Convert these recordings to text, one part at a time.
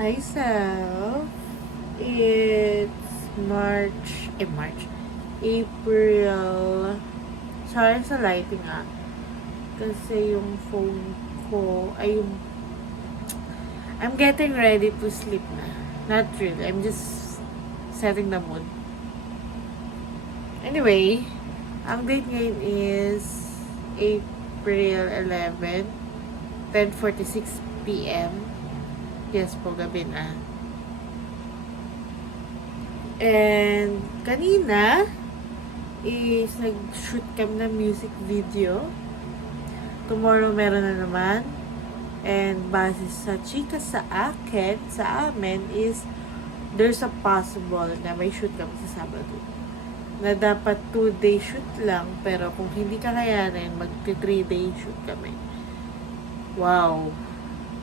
Hi, Self. It's April. Sorry sa lighting Kasi yung phone ko, I'm getting ready to sleep na. Not really. I'm just setting the mood. Anyway, ang date ngayon is April 11, 10:46 p.m. Yes po, gabi na. And kanina is nag-shoot kami ng music video. Tomorrow meron na naman. And base sa chika sa amin is there's a possible na may shoot kami sa Sabado. Na dapat 2-day shoot lang, pero kung hindi kakayanin, mag-3-day shoot kami. Wow!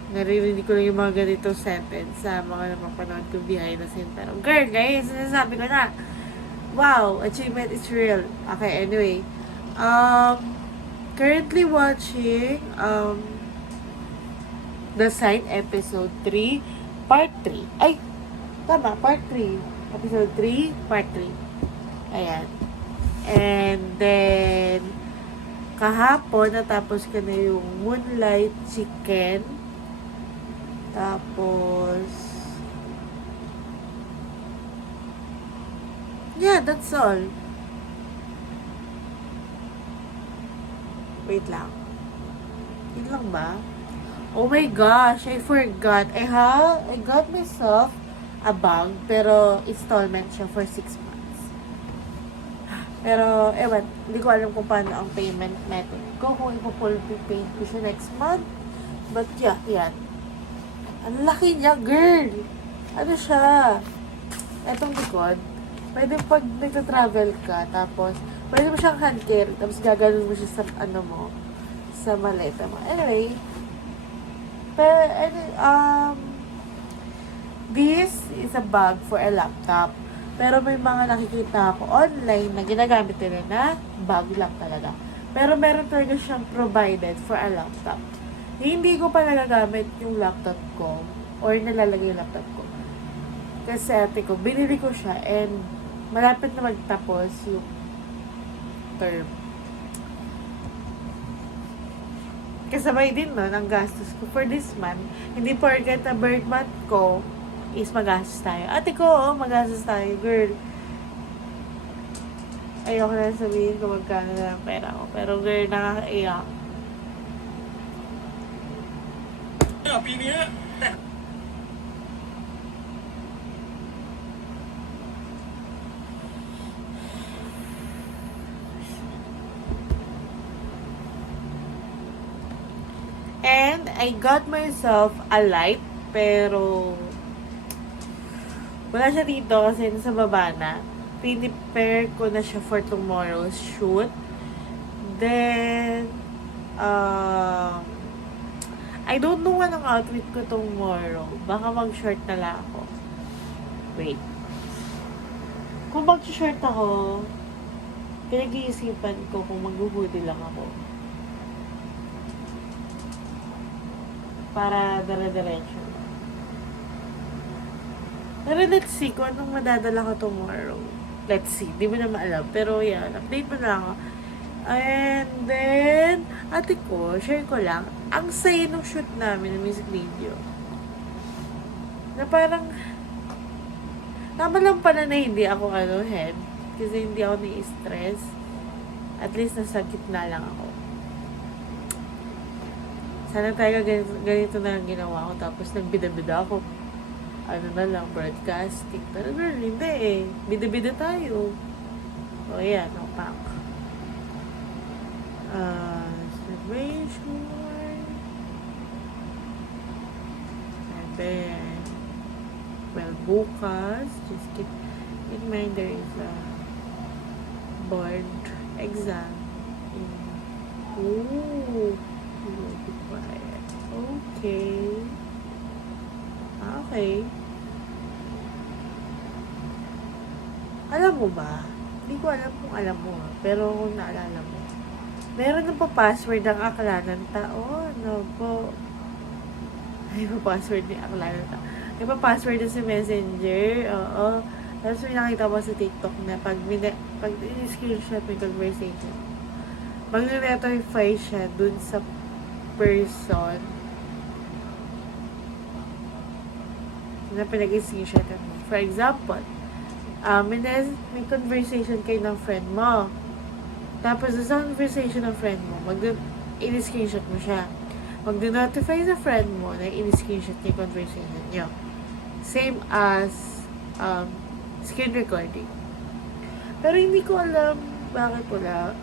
Naririnig ko lang yung mga ganito sentence sa mga napapanood ko behind the scene. Pero, girl, guys, sinasabi ko na. Wow, achievement is real. Okay, anyway. Currently watching The Sign episode 3, part 3. Ay, tama, part 3. Episode 3, part 3. Ayan. And then, kahapon, natapos ko na yung Moonlight Chicken. Tapos, yeah, that's all. Wait lang. Yun lang ba? Oh my gosh, I forgot. I got myself a bag, pero installment siya for 6 months. Pero, ewan, hindi ko alam kung paano ang payment method ko. Kung ipo-full pay ko siya next month. But yeah, yan. Ang laki niya, girl! Ano siya? Etong likod, pwede pag nagta-travel ka, tapos, pwede mo siyang hand carry, tapos gaganon mo siya sa, sa maleta mo. Anyway, pero, this is a bag for a laptop. Pero may mga nakikita ako online na ginagamit nila na bag lang talaga. Pero meron talaga siyang provided for a laptop. Hindi ko pa nagagamit yung laptop ko or nilalagay yung laptop ko. Kasi ate ko, binili ko siya and malapit na magtapos yung term. Kasabay din nun ang gastos ko for this month. Hindi porket na birth month ko is magastos tayo. Ate ko, magastos tayo, girl. Ayoko na sabihin kung magkano na ang pera ko. Pero girl, nakakaiyak.ปีนี้แต่ And I got myself a light, pero wala siya dito kasi nasa baba na. Prepare ko na siya for tomorrow's shoot. Then, I don't know anong outfit ko tomorrow. Baka mag-short na lang ako. Wait. Kung mag-short ako, pinag-iisipan ko kung mag-hoodie lang ako. Para dala-diretso. Pero let's see kung anong madadala ko tomorrow. Let's see. Di mo na maalam. Pero yan, update mo na ako. And then, ate ko, share ko lang, ang saya nung shoot namin ng music video. Na parang, tama lang pala na hindi ako head. Kasi hindi ako nai-stress. At least nasa gitna lang ako. Sana tayo ganito na lang ginawa ko. Tapos nagbida-bida ako. Ano na lang, broadcasting. Pero girl, hindi eh. Bida-bida tayo. O yan, no, punk. Celebration. And then, well, bukas, just keep in mind there is a board exam. Ooh, will be quiet. Okay. Okay. Alam mo ba? Hindi ko alam kung alam mo pero kung naalala mo. Meron ng pa-password ang akala ng tao. Ano po? Ay, pa-password ni akala ng tao. Ipa-password na si Messenger. Oo. Tapos may nakita ko sa TikTok na pag screenshot mo yung conversation, mag-notify siya dun sa person na pinag-screenshot mo. For example, may conversation kayo ng friend mo. Tapos sa conversation ng friend mo, in-screenshot mo siya. Mag-notify sa friend mo na in-screenshot niya yung conversation niyo. Same as screen recording. Pero hindi ko alam bakit wala.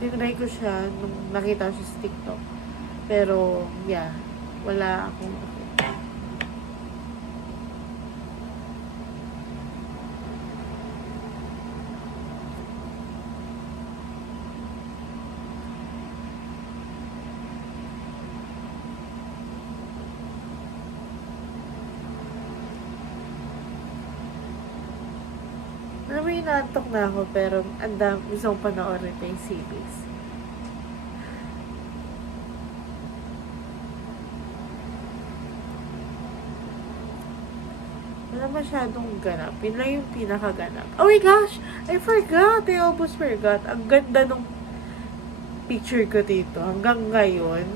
Tinry ko siya nung nakita ko siya sa TikTok. Pero, yeah, wala akong alam mo, inaantok na ako, pero gusto kong panoorin pa yung series. Wala masyadong ganap. Yun lang yung pinakaganap. Oh my gosh! I forgot! I almost forgot. Ang ganda nung picture ko dito. Hanggang ngayon,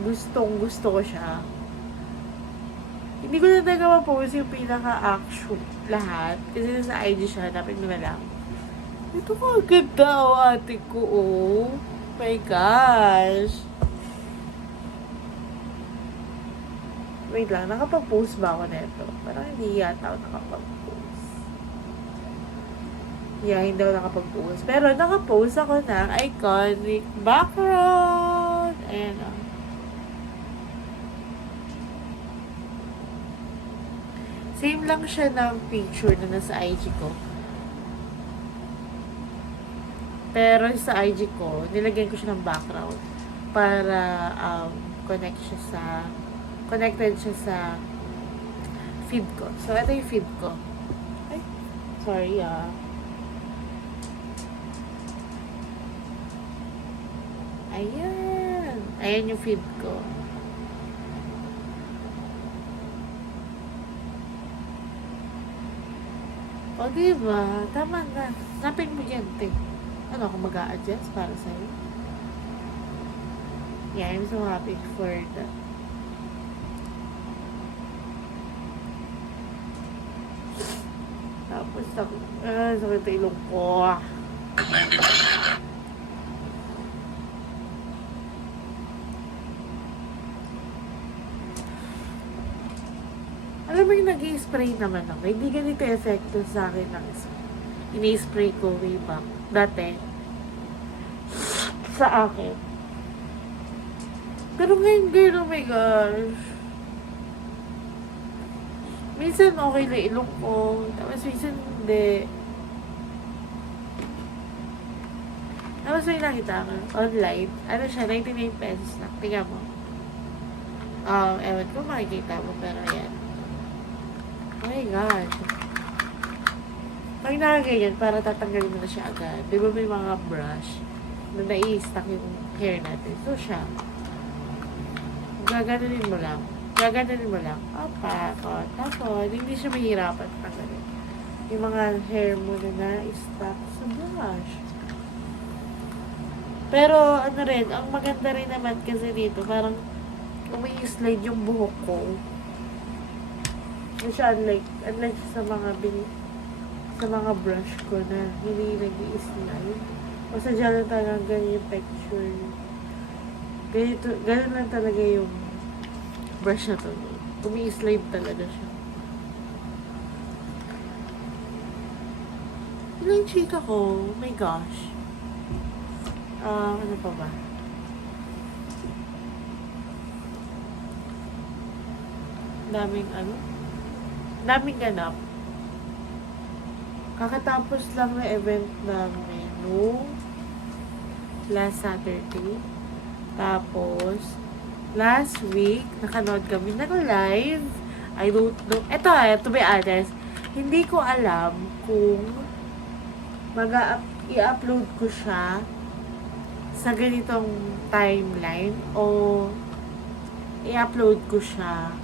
gusto ko siya. Hindi ko na talaga ma-post yung pinaka-actual lahat. Kasi nasa IG siya, hanapin mo na lang. Ito ko, ang ganda, ate ko, oh. My gosh. Wait lang, nakapag-post ba ako neto? Parang hindi yata ako nakapag-post. Yeah, hindi ako nakapag-post. Pero nakapost ako ng iconic background. Ayan, oh. Same lang siya ng picture na nasa IG ko. Pero sa IG ko, nilagyan ko siya ng background para connected siya sa feed ko. So, ito yung feed ko. Ay, sorry Ayan. Ayan yung feed ko. O, diba? Tama na. Napin mo yan, te. Ano, ako mag-a-adjust para sa'yo? Yeah, I'm so happy for that. Tapos, sakit na ilong ko. Alam mo yung nag-i-spray naman ako. Hindi ganito epekto sa akin ng ini-spray ko way back. Dati. Sa akin. Pero ngayon, girl, oh my gosh. Minsan okay na ilong ko. Tapos minsan hindi. Tapos may nakita ko online. Ano siya, 99 pesos lang. Tingnan mo. Ewan ko makikita mo. Pero ayan. Oh my gosh. Pag nakaganyan, para tatanggalin mo na siya agad. Di ba may mga brush na nai-stack yung hair natin? So siya. Gaganunin mo lang. Tapos, hindi siya mahirapan tanggalin. Yung mga hair mo na na-stack sa brush. Pero, ano rin, ang maganda rin naman kasi dito, parang umi-slide yung buhok ko. Hindi siya unlike sa mga brush ko na hindi nag-i-slide. O sa dyan talagang ganyan yung texture. Ganun lang talaga yung brush na to. Umi-slide talaga siya. Yun yung chika ko. Oh my gosh. Ano pa ba? Daming ganap. Kakatapos lang na event namin no last Saturday. Tapos, last week, nakanood kami ng live. I don't know. To be honest, hindi ko alam kung i-upload ko siya sa ganitong timeline o i-upload ko siya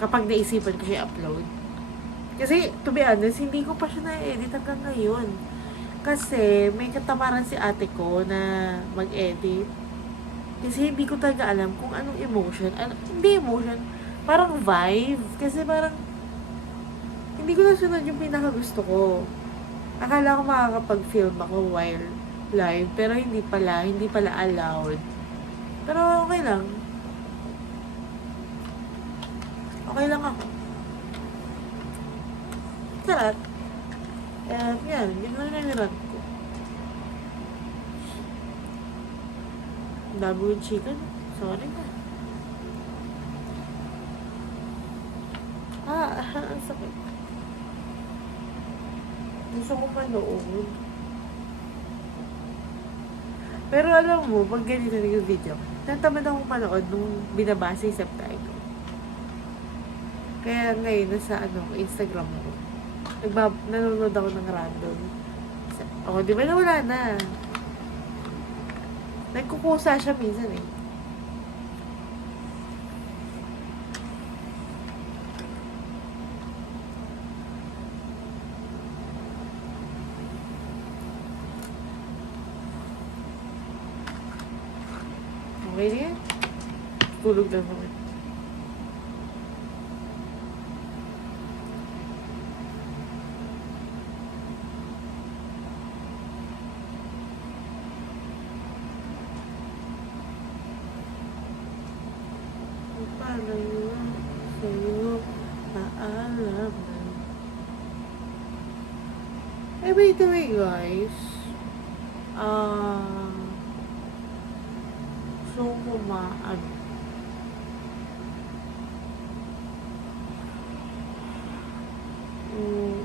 kapag naisipan ko siya upload. Kasi, to be honest, hindi ko pa siya na-edit hanggang ngayon. Kasi, may katamaran si ate ko na mag-edit. Kasi hindi ko talaga alam kung anong emotion. Hindi emotion, parang vibe. Kasi parang, hindi ko nasunod yung pinakagusto ko. Akala ko makakapag-film ako while live, pero hindi pala allowed. Pero okay lang. Okay lang ako. Sarap. Yan, yun lang naniran ko. Dami yung chicken. Sorry na. Ang sakit. Gusto ko manood. Pero alam mo, pag ganito na yung video, natamad akong manood nung binabasa yung subtitle. Kaya ngayon, nasa Instagram ko. Nanonood ako ng random. Di ba nawala na? Nagkukusa siya minsan eh. Okay na yan. Tulog lang naman. Paano yun sa'yo naalam na? By the way guys, so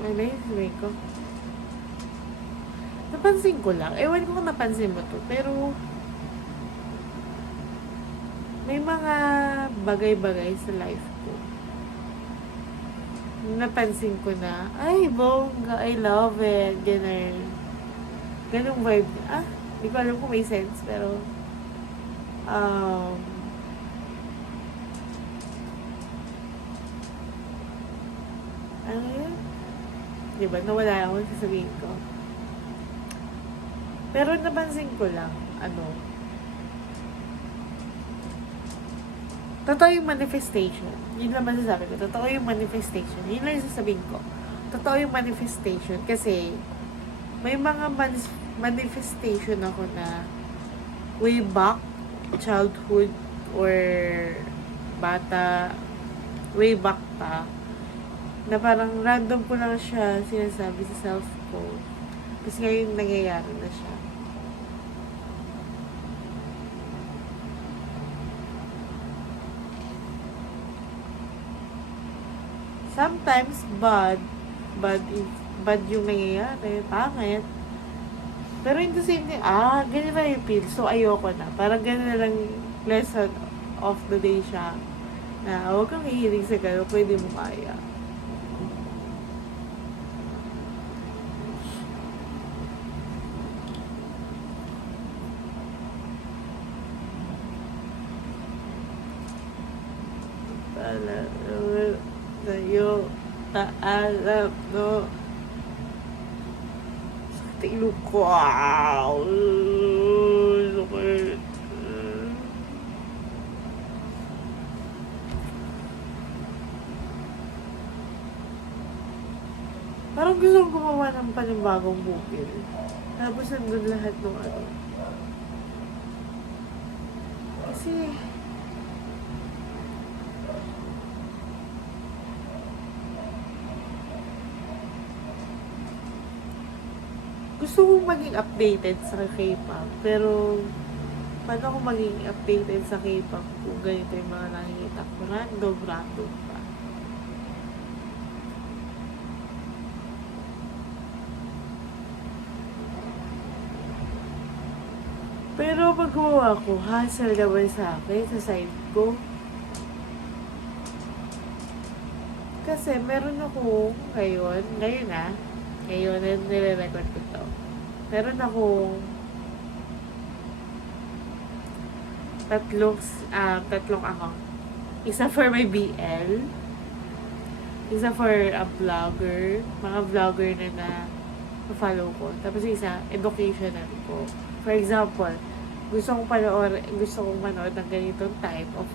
ano yung sabi ko? Napansin ko lang. Ewan ko kung napansin mo to. Pero, may mga bagay-bagay sa life ko. Napansin ko na, ay, bongga, I love it. Ganun vibe. Hindi ko alam kung may sense. Pero, ano yun? Diba? Nawala ako sa sasabihin ko. Pero napansin ko lang, totoo yung manifestation. Yun lang masasabi ko. Totoo yung manifestation. Yun lang yung sasabihin ko. Totoo yung manifestation. Kasi, may mga manifestation ako na way back, childhood, or bata, way back pa, na parang random ko lang siya sinasabi sa self ko. Kasi ngayon nangyayari na siya. Sometimes bad yung nangyayari, pangit. Pero in the same thing, ganyan na yung feel. So, ayoko na. Parang ganyan na lang lesson of the day siya. Na huwag kang hihiling sa gano'n, pwede mo kaya. Sa'yo, taalam, no? Sakit ang ilog ko. Sakit. Parang gusto kong gumawa ng panibagong bukil. Tapos nandun lahat ng Kasi, gusto kong maging updated sa K-pop, pero paano ako maging updated sa K-pop kung ganito yung mga nakikita ko? Random pa. Pero pag gumawa ko, hassle naman sa akin, sa side ko. Kasi meron ako ngayon nire-record ko to. Meron akong tatlong account. Isa for my BL, Isa for a vlogger, mga vlogger na follow ko. Tapos isa, educational ko. For example, gusto kong manood ng ganitong type of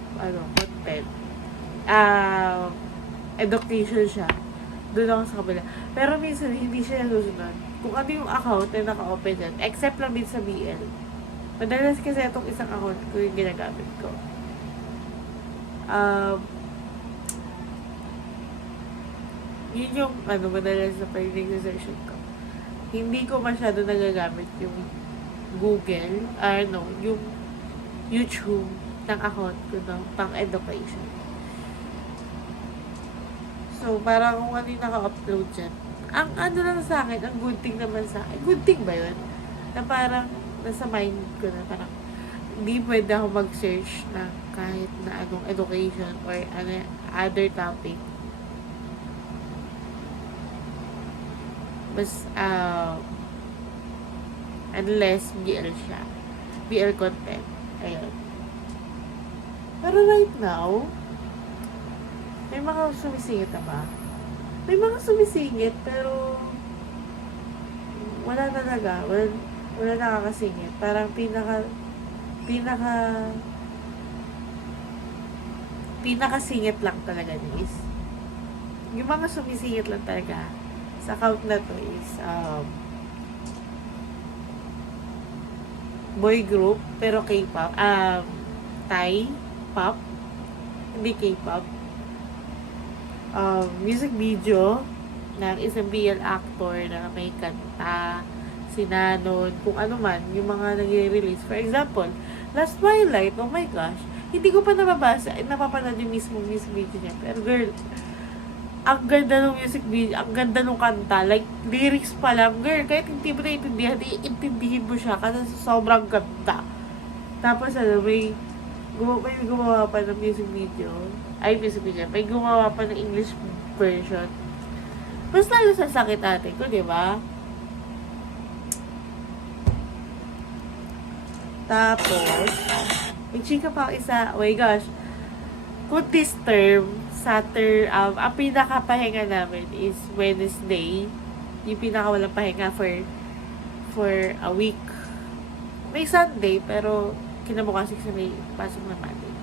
content. Education siya. Doon ako sa kabila. Pero minsan, hindi siya nasusunod. Kung ano yung account na naka-open dyan, except lang din sa BL. Madalas kasi itong isang account ko yung ginagamit ko. Yun yung madalas na pag-exertion ko. Hindi ko masyado nagagamit yung Google, yung YouTube ng account ko pang education. So, parang kung ano yung naka-upload dyan. Ang lang sa akin, ang good thing naman sa akin. Good thing ba yun? Na parang nasa mind ko na parang hindi pwede ako mag-search na kahit na anong education or other topic. Mas, unless BL siya. BL content. Ayun. Pero right now, may mga sumisingit na ba? May mga sumisingit, pero wala talaga. Wala nakakasingit. Parang pinakasingit lang talaga is yung mga sumisingit lang talaga sa account na to is boy group, pero K-pop. Thai pop. Hindi K-pop. Music video ng isang BL actor na may kanta, sinanon, kung ano man, yung mga nag-release. For example, Last Twilight, oh my gosh, hindi ko pa napapanood yung mismo music video niya. Pero girl, ang ganda ng music video, ang ganda ng kanta, like, lyrics pa lang, girl, kahit hindi mo naiintindihan, iintindihin mo siya kasi sobrang ganda. Tapos, may gumawa pa ng music video, may gumawa pa ng English version. Mas lalo sa sakit ate ko, di ba? Tapos, may chika pa isa, oh my gosh, kung this term, ang pinaka-pahinga namin is Wednesday. Yung pinaka-walang pahinga for a week. May Sunday, pero kinabukasan kasi may pasok na Monday.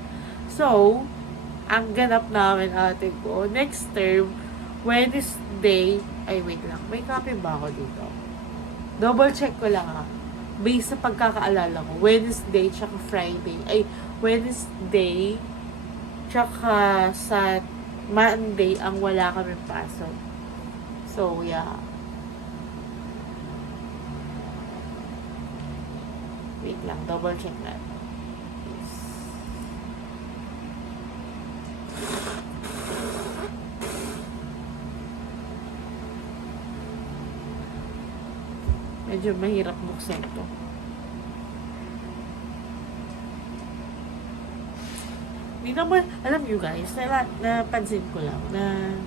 So, ang ganap namin ate ko, next term, Wednesday, wait lang, may copy ba ako dito? Double check ko lang ha. Based sa pagkakaalala ko, Wednesday tsaka Friday, Wednesday tsaka sa Monday ang wala kami pasok. So, yeah. Wait lang, double check na. Yes. Medyo mahirap buksan to. Hindi naman, alam nyo guys, napansin ko lang na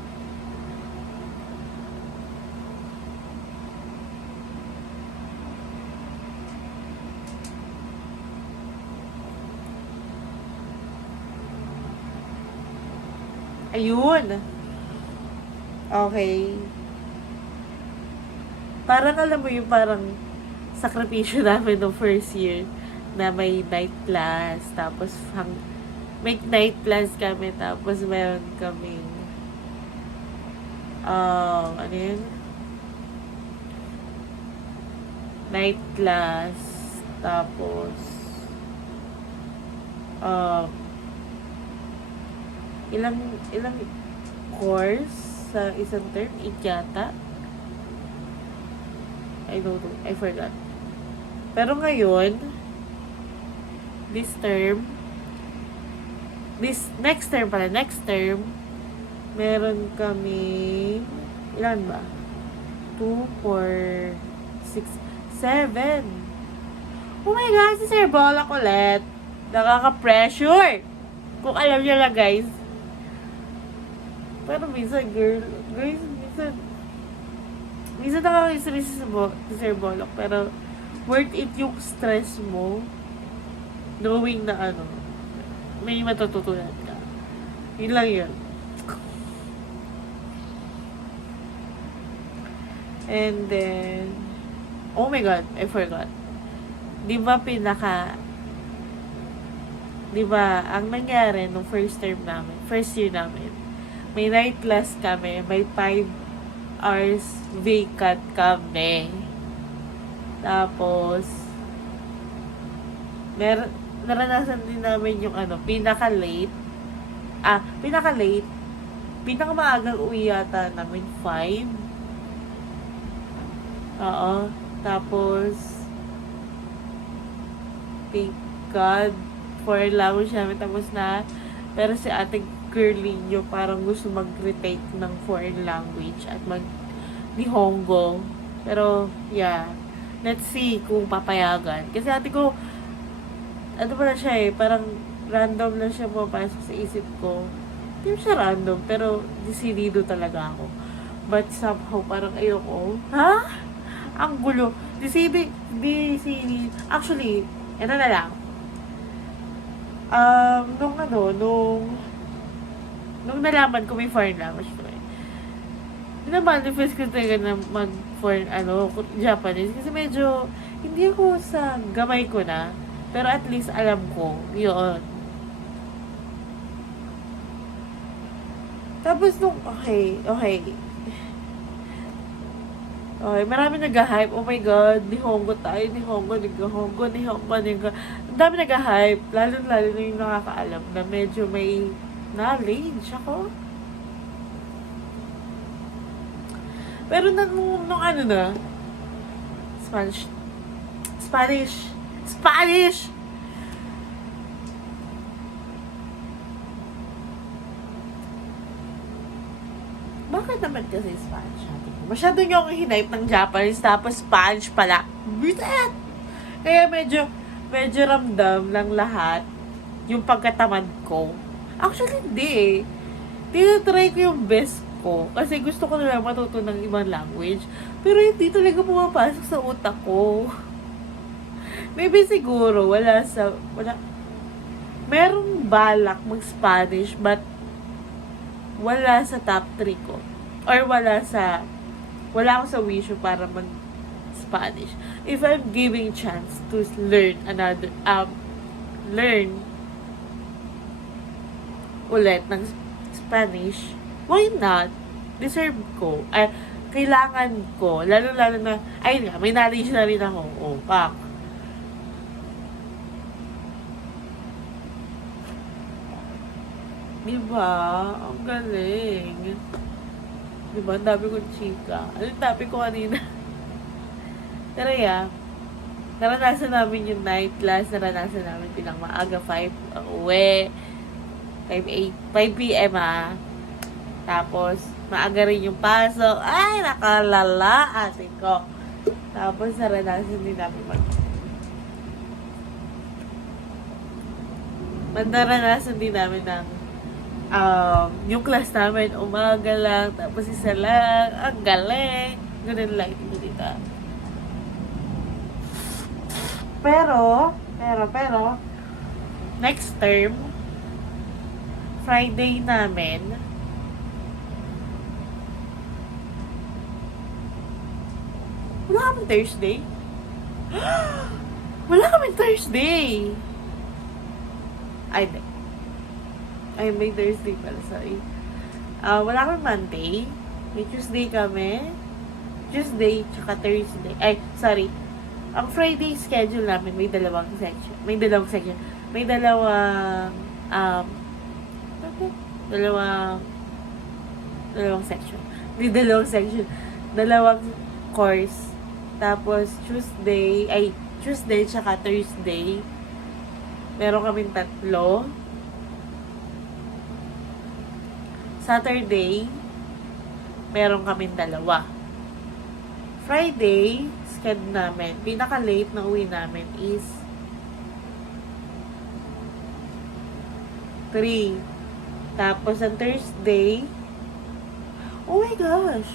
ayun. Okay. Parang alam mo yung parang sakripisyo namin no first year na may night class, tapos may night class kami, tapos meron kaming ano yun? Night class, tapos ilang course sa isang term, yata. I don't know, I forgot. Pero ngayon, next term, meron kami, ilan ba? 2, 4, 6, 7. Oh my God, si Sir Bolak ulit. Nakaka-pressure. Kung alam niyo lang, guys. Pero minsan, guys, minsan nakaka-stress si Sir Bolak. Pero, worth it yung stress mo, knowing na may matututunan ka. Yun lang yun. And then, oh my God, I forgot. Di ba ang nangyari nung first year namin, may night class kami, may 5 hours vacant kami. Tapos, naranasan din namin yung pinaka-late, pinakamaagang uwi yata namin, 5. Oo. Tapos, thank God, 4 language namin tapos na. Pero si ate Girlinyo parang gusto mag-retake ng foreign language at Nihongo. Pero, yeah. Let's see kung papayagan. Kasi ate ko, ano pala siya parang random lang siya pumapasok sa isip ko. Hindi siya random, pero decidido talaga ako. But somehow, parang ayoko. Ha? Ang gulo. Actually, ano na lang. Nung nalaman ko may foreign language ko na-manifest ko talaga na mag-foreign, Japanese. Kasi medyo, hindi ako sa gamay ko na. Pero at least alam ko, yun. Tapos okay, marami nag-hype. Oh my God, Nihongo tayo, Nihongo. Ang dami nag-hype. Lalo na yung nakakaalam na medyo may knowledge ako. Pero nung Spanish! Bakit naman kasi Spanish? Masyado niyo akong hinipe ng Japanese tapos Spanish pala. Bitat! Kaya medyo ramdam ng lahat yung pagkatamad ko. Actually, hindi eh. Tinatry ko yung best ko kasi gusto ko na lang matuto ng ibang language. Pero hindi talaga pumapasok sa utak ko. Maybe siguro, merong balak mag-Spanish but wala sa top 3 ko. Or wala ako sa wisyo para mag-Spanish. If I'm giving chance to learn learn ulit ng Spanish, why not? Deserve ko. Kailangan ko. Lalo na, may knowledge na rin ako. Oh, pak. Diba? Ang galing. Diba? Ang dami kong chika. Ano yung topic ko kanina? Pero yeah, naranasan namin yung night class. Naranasan namin bilang maaga 5 uwi. 5 p.m. Tapos, maaga rin yung pasok. Ay, nakalala ate ko. Tapos, naranasan din namin naranasan din namin ng yung class namin, umaga lang, tapos isa lang, ang galing. Ganun lang ito dito. Pero, next term, Friday namin, wala kami Thursday. Wala kami Thursday. Ay, may Thursday pala, sorry. Wala kami Monday. May Tuesday kami. Tuesday, tsaka Thursday. Ay, sorry. Ang Friday schedule namin, may dalawang section. May dalawang section. May dalawang section. Dalawang course. Tapos, Tuesday, tsaka Thursday. Meron kaming 3. Saturday, meron kaming 2. Friday, schedule namin, pinaka-late na uwi namin is 3. Tapos, ang Thursday, oh my gosh!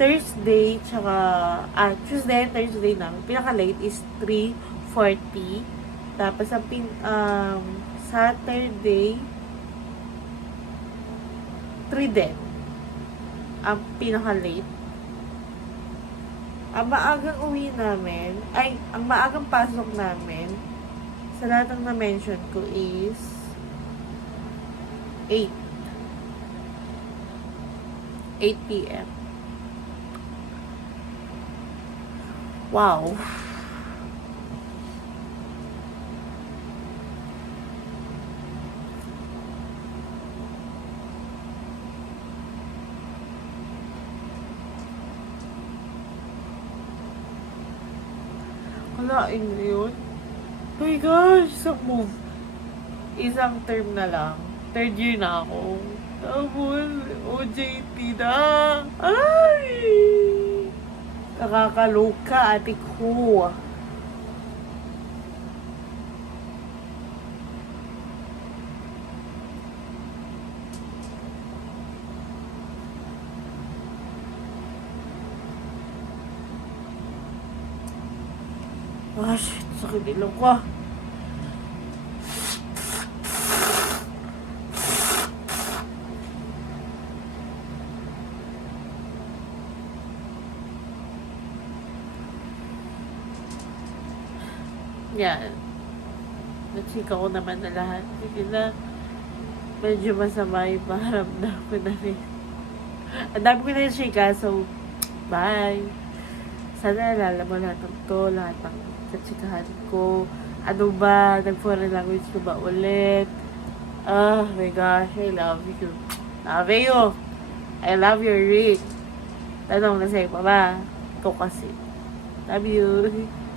Tuesday and Thursday namin, pinaka-late is 3:40. Tapos, ang Saturday, 3 din. Ang pinaka-late. Ang maagang uwi namin, ang maagang pasok namin, sa lahat ng na-mention ko is 8. 8 p.m. Wow. Kalain mo yun? Oh my gosh, isang term na lang. 3rd year na ako. Tapos, OJT na. Ay! Nakakaloka, ate ko. Ah, shit. Sakit ilong ko. Yan. Natsika ko naman na lahat. Sige na. Medyo masama yung paharamdam ko na rin. Ang dami ko na yung chika. So, bye. Sana nalala mo lahat ng to. Lahat ng katsikahan ko. Ano ba? Nag-foreign language ko ba ulit? Oh my gosh. I love you. Love you. I love your ring. Tanong na sa'yo pa ba? Ito kasi. Love you.